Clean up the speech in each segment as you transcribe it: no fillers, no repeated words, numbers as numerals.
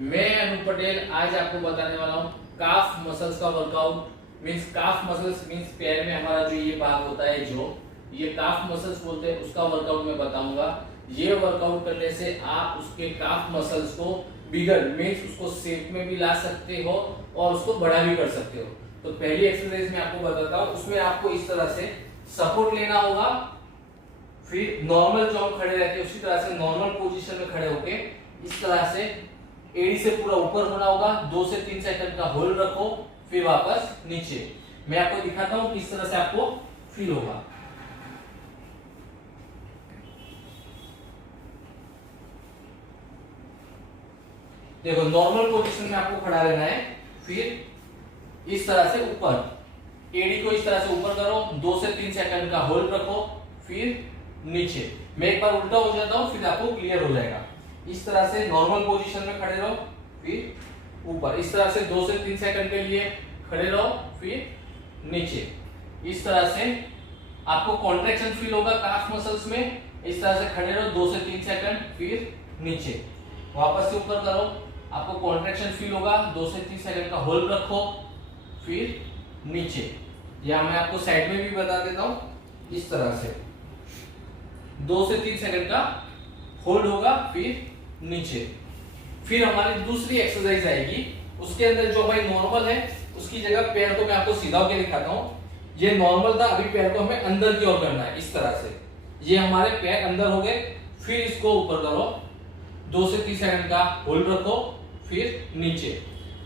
मैं अनूप पटेल आज आपको बताने वाला हूँ काफ मसल्स का वर्कआउट। मींस काफ मसल्स मींस पैर में हमारा जो ये भाग होता है जो ये काफ मसल्स बोलते हैं, उसका वर्कआउट मैं बताऊंगा। ये वर्कआउट करने से आप उसके काफ मसल्स को बिगड़ मींस उसको शेप में भी ला सकते हो और उसको बड़ा भी कर सकते हो। तो पहली एक्सरसाइज मैं आपको बताता हूँ, उसमें आपको इस तरह से सपोर्ट लेना होगा, फिर नॉर्मल जो हम खड़े रहते हैं उसी तरह से नॉर्मल पोजीशन में खड़े होके इस तरह से एड़ी से पूरा ऊपर होना होगा। 2 से 3 सेकंड का होल्ड रखो, फिर वापस नीचे। मैं आपको दिखाता हूं किस तरह से आपको फील होगा। देखो नॉर्मल पोजीशन में आपको खड़ा रहना है, फिर इस तरह से ऊपर एड़ी को इस तरह से ऊपर करो, 2 से 3 सेकंड का होल्ड रखो, फिर नीचे। मैं एक बार उल्टा हो जाता हूं, फिर आपको क्लियर हो जाएगा। इस तरह से नॉर्मल पोजीशन में खड़े रहो, फिर ऊपर इस तरह से 2 से 3 सेकंड के लिए खड़े रहो, फिर नीचे। इस तरह से आपको कॉन्ट्रैक्शन फील होगा काफ मसल्स में। इस तरह से खड़े रहो 2 से 3 सेकंड, फिर नीचे। वापस से ऊपर करो, आपको कॉन्ट्रैक्शन फील होगा। 2 से 3 सेकंड का होल्ड रखो, फिर नीचे। या मैं आपको साइड में भी बता देता हूं, इस तरह से 2 से 3 सेकंड का होल्ड होगा, फिर नीचे। फिर हमारी दूसरी एक्सरसाइज आएगी, उसके अंदर जो हमारी नॉर्मल है उसकी जगह पैर को मैं आपको सीधा होकर दिखाता हूं। ये नॉर्मल था, अभी पैर को हमें अंदर की ओर करना है। इस तरह से ये हमारे पैर अंदर हो गए, फिर इसको ऊपर करो, 2 से 3 सेकंड का होल्ड रखो, फिर नीचे।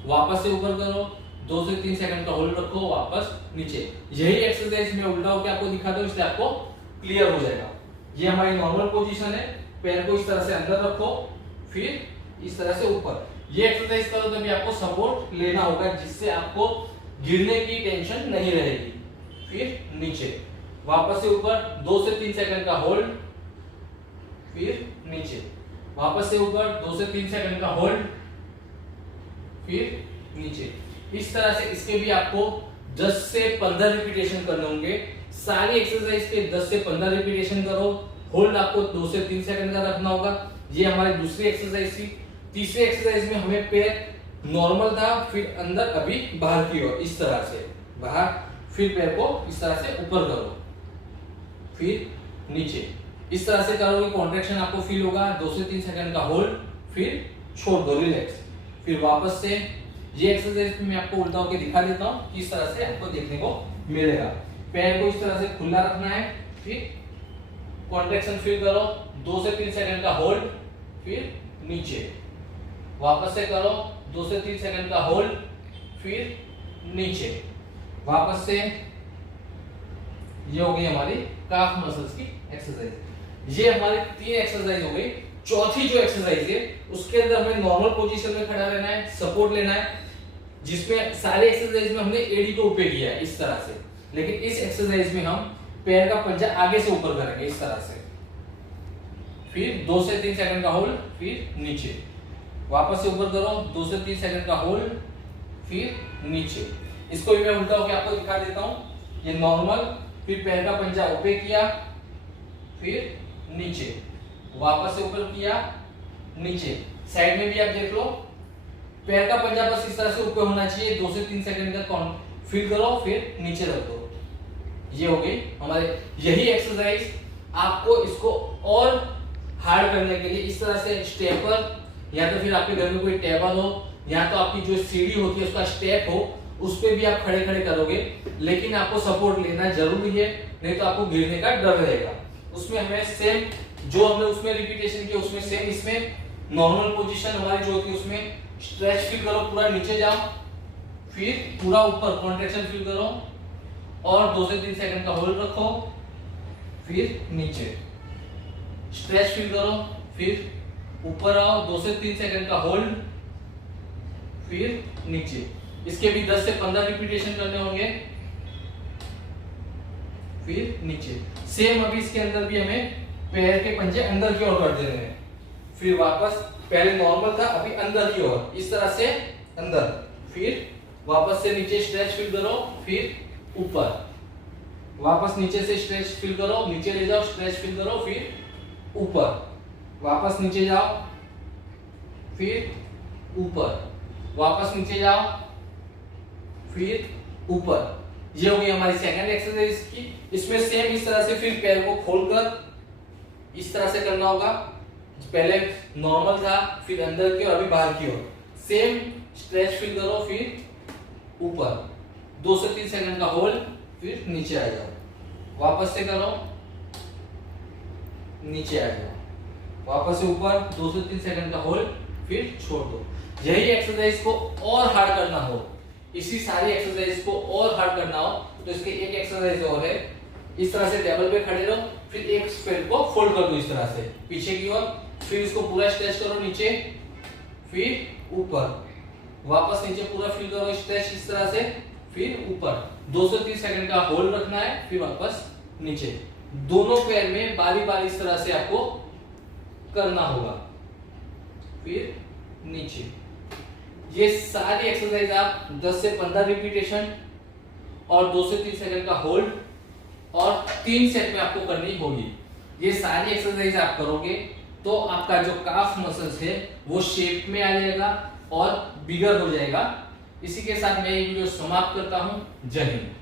वापस से ऊपर करो, 2 से 3 सेकंड का होल्ड रखो, वापस नीचे। यही एक्सरसाइज मैं उल्टा होकर आपको दिखाता हूं, इसलिए आपको क्लियर हो जाएगा। ये हमारी नॉर्मल पोजीशन है, पैर को इस तरह से अंदर रखो, फिर इस तरह से ऊपर। ये एक्सरसाइज करो तभी आपको सपोर्ट लेना होगा, जिससे आपको गिरने की टेंशन नहीं रहेगी। फिर नीचे, वापस से ऊपर, 2 से 3 सेकंड का होल्ड, फिर नीचे। वापस से ऊपर, 2 से 3 सेकंड का होल्ड, फिर नीचे। इस तरह से इसके भी आपको 10 से 15 रिपीटेशन करने होंगे। सारी एक्सरसाइज के 10 से 15 रिपीटेशन करो। होल्ड आपको 2 से 3 सेकंड का रखना होगा। ये हमारी दूसरी एक्सरसाइज थी। तीसरी एक्सरसाइज में हमें पैर नॉर्मल था, फिर अंदर, अभी बाहर की ओर, इस तरह से बाहर, फिर पैर को इस तरह से ऊपर करो, फिर नीचे। इस तरह से करोगे कॉन्ट्रैक्शन आपको फील होगा। 2 से 3 सेकंड का होल्ड, फिर छोड़ दो, रिलैक्स। फिर वापस से ये एक्सरसाइज मैं आपको उल्टा होकर दिखा देता हूँ, किस तरह से आपको देखने को मिलेगा। पैर को इस तरह से खुला रखना है, फिर कॉन्ट्रैक्शन फील करो, 2 से 3 सेकंड का होल्ड, फिर नीचे। वापस से करो, 2 से 3 सेकंड का होल्ड, फिर नीचे। वापस से। ये हो गई हमारी काफ मसल्स की एक्सरसाइज। ये हमारी 3 एक्सरसाइज हो गई। चौथी जो एक्सरसाइज है उसके अंदर हमें नॉर्मल पोजीशन में खड़ा रहना है, सपोर्ट लेना है, जिसमें सारे एक्सरसाइज में हमने एड़ी को ऊपर किया है इस तरह से। लेकिन इस एक्सरसाइज में हम पैर का पंजा आगे से ऊपर करेंगे इस तरह से। फिर 2 से 3 सेकंड का होल्ड, फिर नीचे। वापस से ऊपर करो, 2 से 3 सेकंड का होल्ड, फिर नीचे। इसको भी मैं उल्टा होकर आपको दिखा देता हूं। ये नॉर्मल, फिर पैर का पंजा ऊपर किया, फिर नीचे। वापस से ऊपर किया, नीचे। साइड में भी आप देख लो, पैर का पंजा बस इस तरह से ऊपर होना चाहिए। 2 से 3 सेकंड का फील करो, फिर नीचे रख दो। ये हो गई हमारे। यही एक्सरसाइज आपको इसको और हार्ड करने के लिए इस तरह से स्टेपर, या तो फिर आपके घर में कोई टेबल हो, या तो आपकी जो सीढ़ी होती है उसका स्टेप हो, उस पे भी आप खड़े खड़े करोगे। लेकिन आपको सपोर्ट लेना जरूरी है, नहीं तो आपको गिरने का डर रहेगा। उसमें हमें सेम जो हमने उसमें रिपीटेशन किया, उसमें सेम इसमें नॉर्मल पोजीशन हमारी जो होती है उसमें स्ट्रेच फील करो, पूरा नीचे जाओ, फिर पूरा ऊपर कॉन्ट्रैक्शन फील करो और 2 से 3 सेकंड का होल्ड रखो, फिर नीचे। स्ट्रेच फील करो, फिर ऊपर आओ, 2 से 3 सेकंड का होल्ड, फिर नीचे। इसके भी 10 से 15 रिपीटेशन करने होंगे, फिर नीचे। सेम अभी इसके अंदर भी हमें पैर के पंजे अंदर की ओर कर देने हैं। फिर वापस, पहले नॉर्मल था, अभी अंदर की ओर, इस तरह से अंदर, फिर वापस से नीचे स्ट्रेच फील करो, फिर ऊपर। वापस नीचे से स्ट्रेच फील करो, नीचे ले जाओ, स्ट्रेच फील करो, फिर ऊपर। वापस नीचे जाओ, फिर ऊपर, वापस नीचे जाओ, फिर ऊपर। ये हो गई हमारी सेकंड एक्सरसाइज की। इसमें सेम इस तरह से फिर पैर को खोलकर इस तरह से करना होगा। पहले नॉर्मल था, फिर अंदर की और अभी बाहर की ओर। सेम स्ट्रेच फील करो, फिर ऊपर 2 से 3 सेकंड का होल्ड, फिर नीचे आ जाओ, वापस से करो, नीचे आ जाओ, वापस से ऊपर 2 से 3 सेकंड का होल्ड, फिर छोड़ दो। यही एक्सरसाइज को और हार्ड करना हो, इसी सारी एक्सरसाइज को और हार्ड करना हो तो इसके एक एक्सरसाइज और है। इस तरह से टेबल पे खड़े रहो, फिर एक पैर को फोल्ड कर दो इस तरह से पीछे की ओर, फिर इसको पूरा स्ट्रेच करो नीचे, फिर ऊपर, वापस नीचे पूरा फील करो स्ट्रेच इस तरह से, फिर ऊपर 2 से 3 सेकंड का होल्ड रखना है, फिर वापस नीचे। दोनों पैर में बारी बारी इस तरह से आपको करना होगा, फिर नीचे। ये सारी एक्सरसाइज आप 10 से 15 रिपीटेशन और 2 से 3 सेकंड का होल्ड और 3 सेट में आपको करनी होगी। ये सारी एक्सरसाइज आप करोगे तो आपका जो काफ मसल्स है वो शेप में आ जाएगा और बिगर हो जाएगा। इसी के साथ मैं ये वीडियो समाप्त करता हूं। जय हिंद।